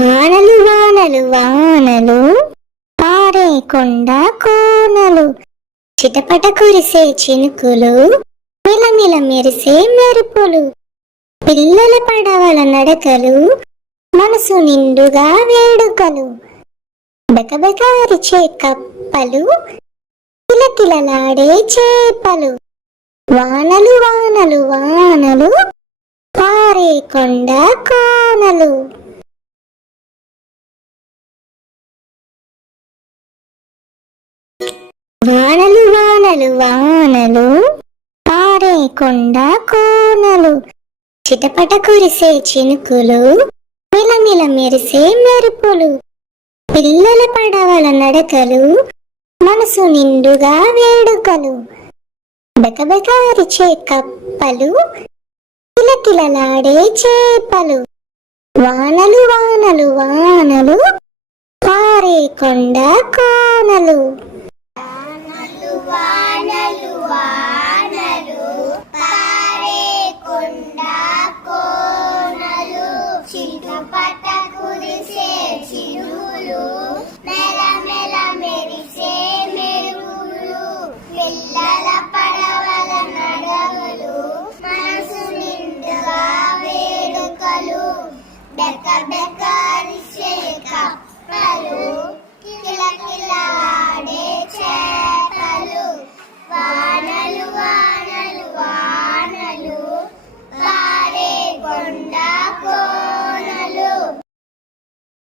వానలు వానలు వానలు. పారే కొండ కోనలు. చిటపట కురిసే చినుకులు. మిలమిల మెరిసే మెరుపులు. పిల్లల పడవల నడకలు. మనసు నిండుగా వేడుకలు. బెకబెక అరిచే కప్పలు. కిలకిలలాడే చేపలు. వానలు వానలు వానలు. పారే కొండ కోనలు. వానలు వానలు వానలు పారే కొండ కోనలు. చిటపట కురిసే చినుకులు మిలమిల మెరిసే మెరుపులు. పిల్లల పడవల నడకలు మనసు నిండుగా వేడుకలు. బెకబెక అరిచే కప్పలు కిలకిలలాడే చేపలు. వానలు వానలు వానలు పారే కొండ కోనలు. వానలు పారేకుండా కోనలు. చిటుపట కురిసే చిరులు మెల మెల మెరిసే మెరుగులు పిల్లల